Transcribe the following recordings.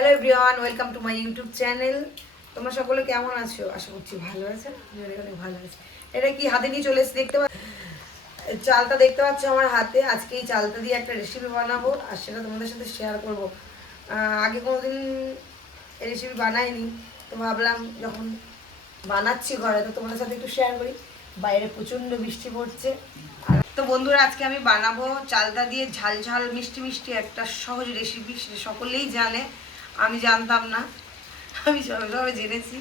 Hello everyone, welcome to my YouTube channel. তোমরা সকলে কেমন আছো? আশা করছি ভালো আছে। অনেক ভালো আছে। এটা কি হাতে নিয়ে চলে এসে দেখতে পাচ্ছ? চালটা দেখতে পাচ্ছ আমার হাতে। আজকে এই চালটা দিয়ে একটা রেসিপি বানাবো আর সেটা তোমাদের সাথে শেয়ার করবো। আগে কোনোদিন এই রেসিপি বানাইনি, তো ভাবলাম যখন বানাচ্ছি ঘরে তো তোমাদের সাথে একটু শেয়ার করি। বাইরে প্রচণ্ড বৃষ্টি পড়ছে। তো বন্ধুরা, আজকে আমি বানাবো চালতা দিয়ে ঝাল ঝাল মিষ্টি মিষ্টি একটা সহজ রেসিপি। সেটা সকলেই জানে, আমি জানতাম না, আমি সবাই জেনেছি।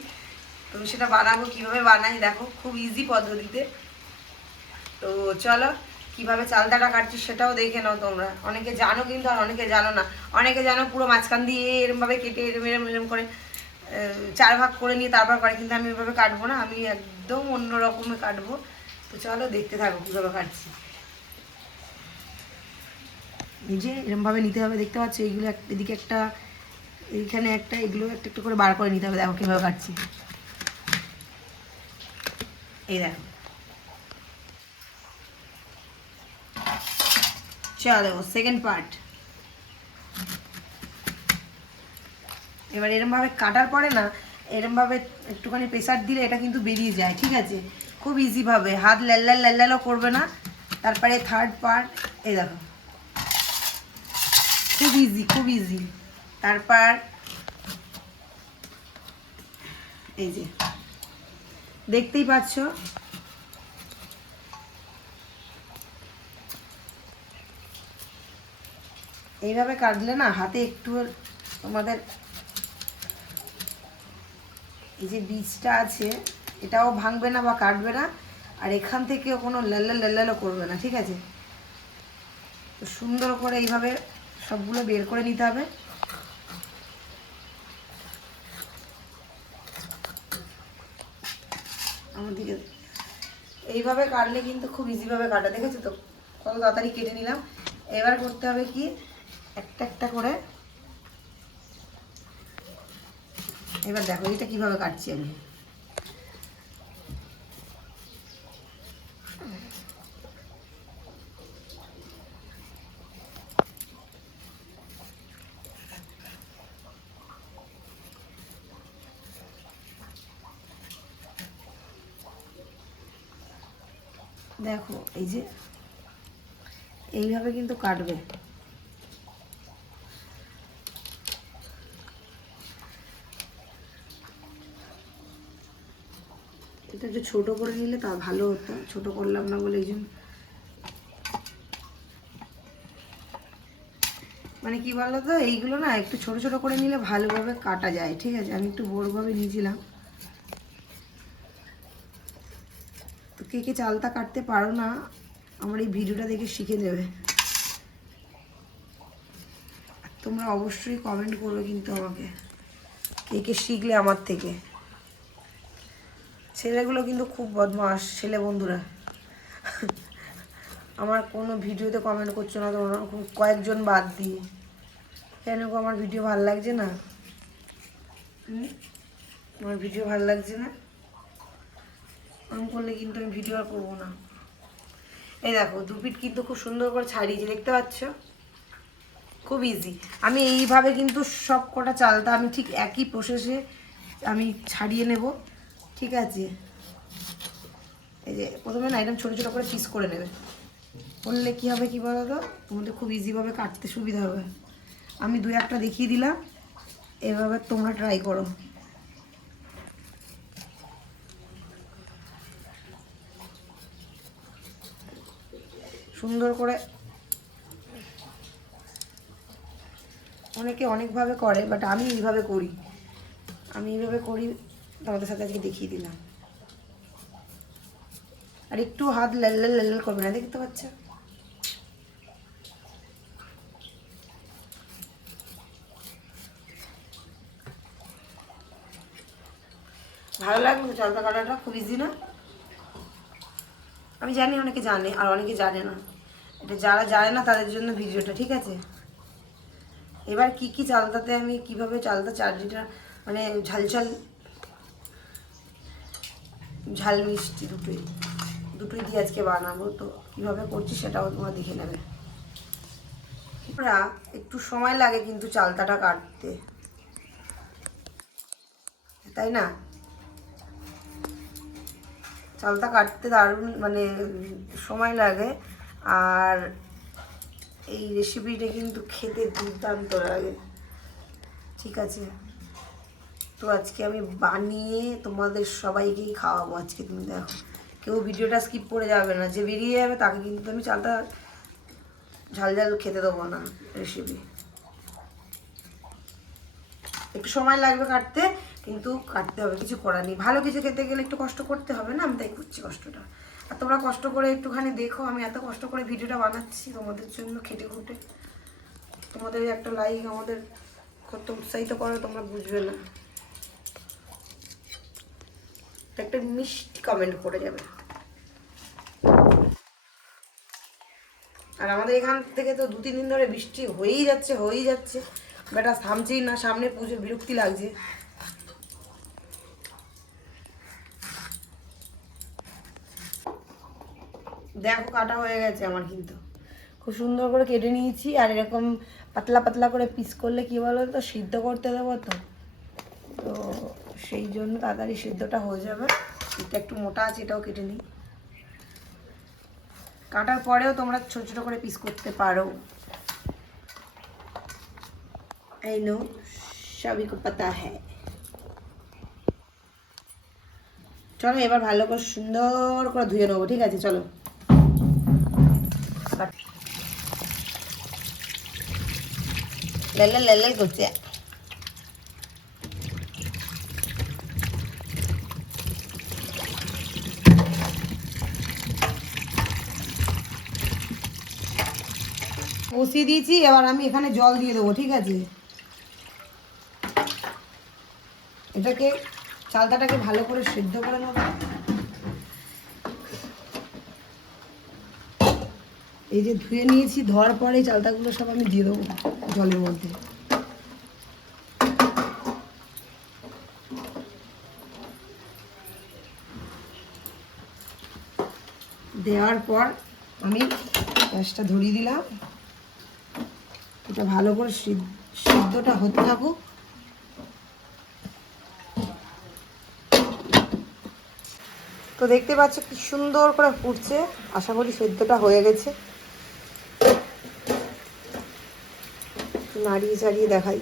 তো সেটা বানাবো, কিভাবে বানাই দেখো, খুব ইজি পদ্ধতিতে। তো চলো কিভাবে চালতাটা কাটছি সেটাও দেখে নাও। তোমরা অনেকে জানো কিন্তু, আর অনেকে জানো না। অনেকে জানো পুরো মাঝখান দিয়ে এরমভাবে কেটে এরম করে 4 ভাগ করে নিয়ে তারপর করে, কিন্তু আমি এভাবে কাটবো না, আমি একদম অন্য রকমে কাটবো। তো চলো দেখতে থাকো কীভাবে কাটছি। এই যে এরমভাবে নিতে হবে, দেখতে পাচ্ছ এইগুলো এদিকে একটা, এইখানে একটা, এগুলো একটা একটা করে বার করে নিতে হবে। দেখো কীভাবে কাটছি, এই দেখো। চলো সেকেন্ড পার্ট। এবার এরমভাবে কাটার পরে না, এরমভাবে একটুখানি প্রেসার দিলে এটা কিন্তু বেরিয়ে যায়, ঠিক আছে? খুব ইজিভাবে, হাত ল্যাল্লাও করবে না। তারপরে থার্ড পার্ট, এই দেখো, খুব ইজি খুব ইজি। তারপর এই যে দেখতেই পাচ্ছ, এইভাবে কাটলে না হাতে একটু তোমাদের এই যে বীজটা আছে এটাও ভাঙবে না বা কাটবে না, আর এখান থেকেও কোনো ল্যাল্লালো করবে না, ঠিক আছে? তো সুন্দর করে এইভাবে সবগুলো বের করে নিতে হবে। আমাদেরকে এইভাবে কাটলে কিন্তু খুব ইজিভাবে কাটা, দেখেছো তো কত তাড়াতাড়ি কেটে নিলাম। এবার করতে হবে কি, একটা একটা করে। এবার দেখো এটা কিভাবে কাটছি আমি। দেখো এই যে এইভাবে কিন্তু কাটবে। এটা একটু ছোটো করে নিলে তা ভালো হতো, ছোটো করলাম না বলে এই জন্য। মানে কি বলো তো, এইগুলো না একটু ছোট ছোট করে নিলে ভালোভাবে কাটা যায়, ঠিক আছে? আমি একটু বড়োভাবে নিয়েছিলাম। তো কে কে চালতা কাটতে পারো না, আমার এই ভিডিওটা দেখে শিখে নেবে। তোমরা অবশ্যই কমেন্ট করবে কিন্তু আমাকে, কে কে শিখলে আমার থেকে। ছেলেগুলো কিন্তু খুব বদমাস, ছেলে বন্ধুরা। আমার কোনো ভিডিওতে কমেন্ট করছো না তোমরা, কয়েকজন বাদ দিয়ে। কেন গো, আমার ভিডিও ভালো লাগছে না? আমার ভিডিও ভালো লাগছে না আমি করলে কিন্তু আমি ভিডিও আর করবো না। এই দেখো দুপিট কিন্তু খুব সুন্দর করে ছাড়িয়েছি, দেখতে পাচ্ছ? খুব ইজি। আমি এইভাবে কিন্তু সব কটা চালটা আমি ঠিক একই প্রসেসে আমি ছাড়িয়ে নেব, ঠিক আছে? এই যে প্রথমে না একদম ছোটো ছোটো করে পিস করে নেবে, করলে কী হবে কী বলো তো, তোমাদের খুব ইজিভাবে কাটতে সুবিধা হবে। আমি 2-1টা দেখিয়ে দিলাম, এভাবে তোমরা ট্রাই করো। সুন্দর করে, অনেকে অনেকভাবে করে, বাট আমি এইভাবে করি। তোমাদের সাথে আজকে দেখিয়ে দিলাম। আর একটু হাত লাল করবে না, দেখতে পাচ্ছ? ভালো লাগলো চালতা কাটাটা? খুব ইজি না? আমি জানি অনেকে জানে আর অনেকে জানে না, এটা যারা জানে না তাদের জন্য ভিডিওটা, ঠিক আছে? এবার কি কি চালতাতে আমি কিভাবে চালতা চাটনিটা, মানে ঝাল ঝাল মিষ্টি দুটোই দিয়ে আজকে বানাবো। তো কীভাবে করছি সেটাও তোমরা দেখে নেবে। একটু সময় লাগে কিন্তু চালতাটা কাটতে, তাই না? চালটা কাটতে দারুণ মানে সময় লাগে, আর এই রেসিপিটা কিন্তু খেতে দুর্দান্ত লাগে। ঠিক আছে, তো আজকে আমি বানিয়ে তোমাদের সবাইকেই খাওয়াবো। আজকে তুমি দেখো, কেউ ভিডিওটা স্কিপ করে যাবে না, যে বেরিয়ে যাবে তাকে কিন্তু আমি চালটা ঝাল ঝাল খেতে দেবো না। রেসিপি একটু সময় লাগবে কাটতে, কিন্তু কাটতে হবে, কিছু করার নেই। ভালো কিছু খেতে গেলে একটু কষ্ট করতে হবে না, আমি তাই করছি কষ্টটা। আর তোমরা কষ্ট করে একটুখানি দেখো, আমি এত কষ্ট করে ভিডিওটা বানাচ্ছি তোমাদের জন্য, খেটে খুঁটে। তোমাদের একটা লাইক আমাদের কত উৎসাহিত করে তোমরা বুঝবে না। একটা মিষ্টি কমেন্ট করে যাবে। আর আমাদের এখান থেকে তো 2-3 দিন ধরে বৃষ্টি হয়েই যাচ্ছে, বেটা থামছেই না। সামনে পুজো, বিরক্তি লাগছে। দেখো কাটা হয়ে গেছে আমার, কিন্তু খুব সুন্দর করে কেটে নিয়েছি। আর এরকম পাতলা পাতলা করে পিস করলে কি বলো তো, সিদ্ধ করতে দেবো তো, তো সেই জন্য তাড়াতাড়ি সিদ্ধটা হয়ে যাবে। এটা একটু মোটা আছে, এটাও কেটে নিই। কাটার পরেও তোমরা ছোট ছোট করে পিস করতে পারো। आई नो, सभी को पता है। চলো এবার ভালো করে সুন্দর করে ধুয়ে নেবো। ঠিক আছে, চলো। লাল লাল লাল করছে। বসিয়ে দিয়েছি, এবার আমি এখানে জল দিয়ে দেবো। ঠিক আছে, এটাকে চালতাটাকে ভালো করে সিদ্ধ করে নেবো। এই যে ধুয়ে নিয়েছি, ধোয়ার পরে চালতাগুলো সব আমি দিয়ে দেবো জলের মধ্যে। দেওয়ার পর আমি গ্যাসটা ধরিয়ে দিলাম। এটা ভালো করে সিদ্ধটা হতে থাকুক। তো দেখতে পাচ্ছ কি সুন্দর করে ফুটছে। আশা করি সেদ্ধটা হয়ে গেছে। নাড়িয়ে চাড়িয়ে দেখাই।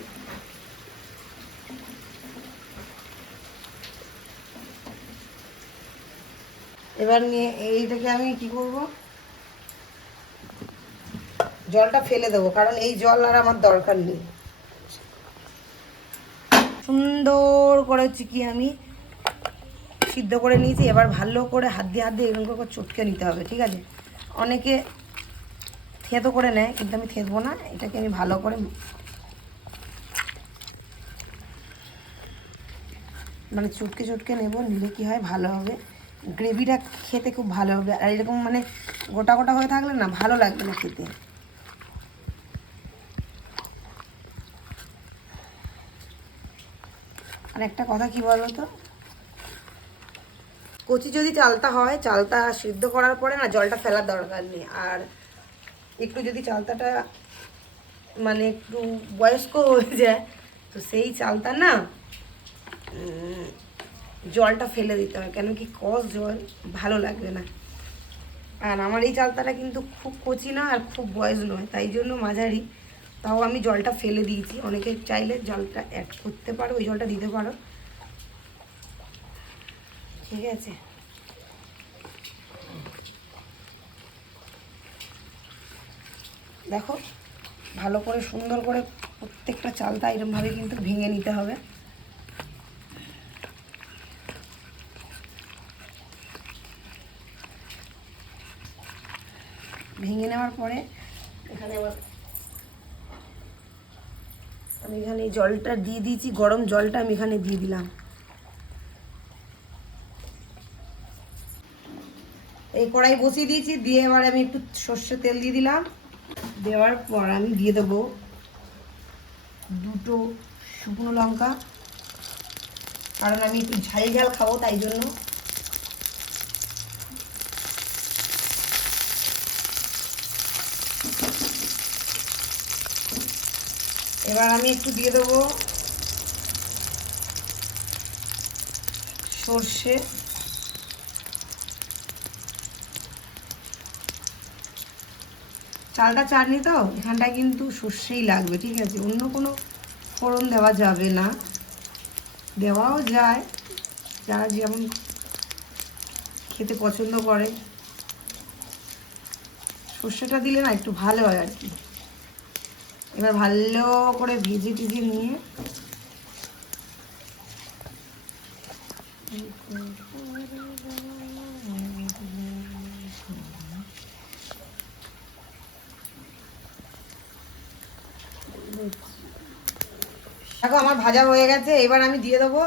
এবার নিয়ে এইটাকে আমি কি করব, জলটা ফেলে দেবো, কারণ এই জল আর আমার দরকার নেই। সুন্দর করে চিকি আমি সিদ্ধ করে নিয়েছি। এবার ভালো করে হাত দিয়ে এরকম করে চটকে নিতে হবে। ঠিক আছে, অনেকে থেঁতো করে নেয়, কিন্তু আমি থেঁতবো না। এটাকে আমি ভালো করে মানে চটকে নেব। নিলে কি হয়, ভালো হবে, গ্রেভিটা খেতে খুব ভালো হবে। আর এরকম মানে গোটা গোটা হয়ে থাকলে না ভালো লাগবে না খেতে। আর একটা কথা কি বলো তো, কচি যদি চালতা হয়, চালতা সিদ্ধ করার পরে না জলটা ফেলার দরকার নেই। আর একটু যদি চালতাটা মানে একটু বয়স্ক হয়ে যায়, তো সেই চালতা না জলটা ফেলে দিতে হয়, কেন কি কষ জল ভালো লাগবে না। আর আমার এই চালতাটা কিন্তু খুব কচি না আর খুব বয়স নয়, তাই জন্য মাঝারি। তাও আমি জলটা ফেলে দিয়েছি। অনেকে চাইলে জলটা অ্যাড করতে পারো, ওই জলটা দিতে পারো। ঠিক আছে, দেখো ভালো করে সুন্দর করে প্রত্যেকটা চালটা এরকমভাবে কিন্তু ভেঙে নিতে হবে। ভেঙে নেওয়ার পরে এখানে আমি এখানে জলটা দিয়ে দিয়েছি, গরম জলটা আমি এখানে দিয়ে দিলাম। এই কড়াই বসিয়ে দিয়েছি, দিয়ে এবার আমি একটু সর্ষের তেল দিয়ে দিলাম। দেওয়ার পর আমি দিয়ে দেবো 2টো শুকনো লঙ্কা, কারণ আমি একটু ঝাল ঝাল খাবো, তাই জন্য। এবার আমি একটু দিয়ে দেবো সর্ষে, চালটা চাটনি তো এখানটায় কিন্তু সর্ষেই লাগবে, ঠিক আছে? অন্য কোনো ফোড়ন দেওয়া যাবে না, দেওয়াও যায় যারা যেমন খেতে পছন্দ করে। সর্ষেটা দিলে না একটু ভালো হয় আর কি। এবার ভালো করে ভেজে টেজে নিয়ে দেখো আমার ভাজা হয়ে গেছে। এবার আমি দিয়ে দেবো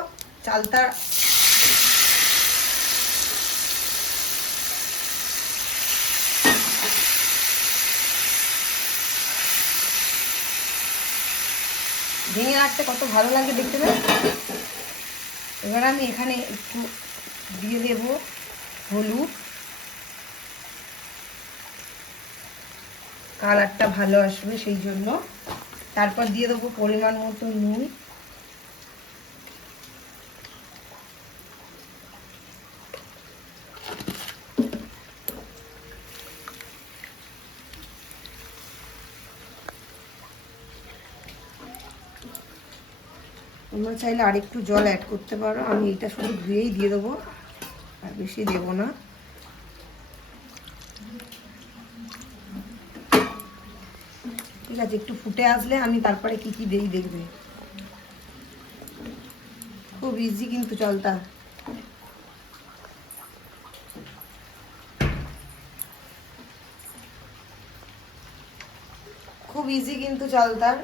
চালটা। ভেঙে রাখতে কত ভালো লাগে দেখতে পাই। এবার আমি এখানে একটু দিয়ে দেব হলুদ, কালারটা ভালো আসবে সেই জন্য। তারপর দিয়ে দেবো পরিমাণ মতো নুন, তোমরা চাইলে আরেকটু জল অ্যাড করতে পারো। আমি এটা শুধু ধুয়েই দিয়ে দেবো, আর বেশি দেবো না। ঠিক আছে, একটু ফুটে আসলে আমি তারপরে কি কি দেই দেখবে। খুব ইজি কিন্তু চালটা। খুব ইজি কিন্তু চালতার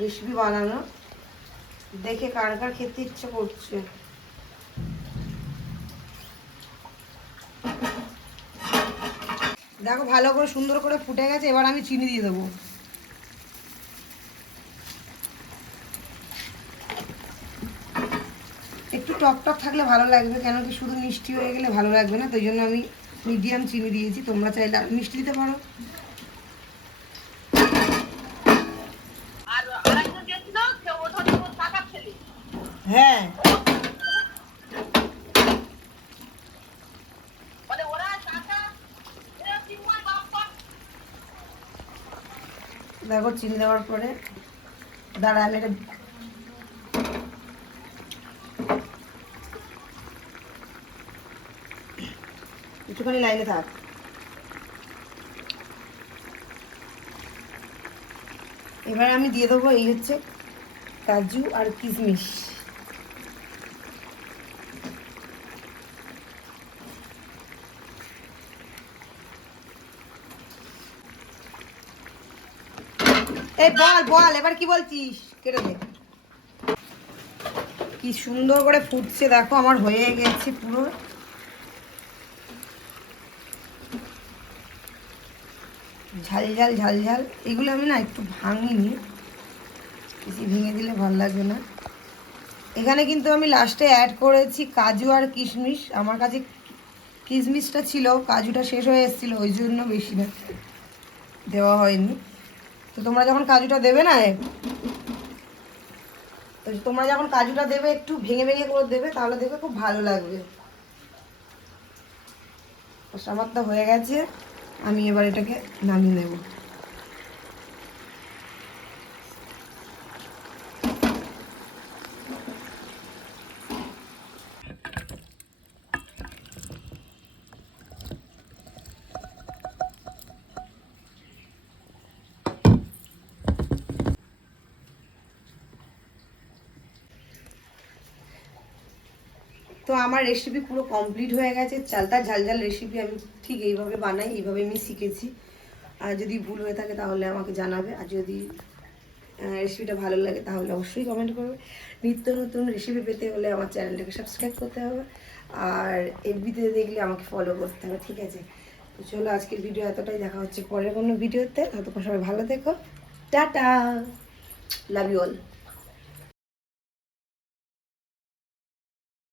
রেসিপি বানানো। দেখে কার কার খেতে ইচ্ছে করছে। দেখো ভালো করে সুন্দর করে ফুটে গেছে। এবার আমি চিনি দিয়ে দেবো। একটু টক টক থাকলে ভালো লাগবে, কেন কি শুধু মিষ্টি হয়ে গেলে ভালো লাগবে না। তাই জন্য আমি মিডিয়াম চিনি দিয়েছি। তোমরা চাইলে মিষ্টি দিতে পারো। হ্যাঁ, দেখো চিনি দেওয়ার পরে দাঁড়া আমি এটা একটুখানি লাইনে থাক। এবার আমি দিয়ে দেবো এই হচ্ছে কাজু আর কিশমিশ। এই বল বল, এবার কি বলছিস? কেটে দে। কি সুন্দর করে ফুটছে দেখো, আমার হয়ে গেছে পুরো। ঝাল ঝাল ঝাল ঝাল। এগুলো আমি না একটু ভাঙিনি, বেশি ভেঙে দিলে ভালো লাগবে না। এখানে কিন্তু আমি লাস্টে অ্যাড করেছি কাজু আর কিশমিশ। আমার কাছে কিশমিশটা ছিল, কাজুটা শেষ হয়ে এসেছিলো, ওই জন্য বেশি না দেওয়া হয়নি। তো তোমরা যখন কাজুটা দেবে না, তোমরা যখন কাজুটা দেবে একটু ভেঙে ভেঙে করে দেবে, তাহলে দেখবে খুব ভালো লাগবে। আমার তো হয়ে গেছে, আমি এবার এটাকে নামিয়ে নেব। তো আমার রেসিপি পুরো কমপ্লিট হয়ে গেছে। চালতা ঝাল ঝাল রেসিপি আমি ঠিক এইভাবে বানাই, এইভাবে আমি শিখেছি। আর যদি ভুল হয়ে থাকে তাহলে আমাকে জানাবে। আর যদি রেসিপিটা ভালো লাগে তাহলে অবশ্যই কমেন্ট করবে। নিত্য নতুন রেসিপি পেতে হলে আমার চ্যানেলটাকে সাবস্ক্রাইব করতে হবে, আর এফবিতে দেখলে আমাকে ফলো করতে হবে, ঠিক আছে? তো চলো আজকের ভিডিও এতটাই। দেখা হচ্ছে পরের কোনো ভিডিওতে। ততক্ষণ সবাই ভালো থেকো। Tata, love you all.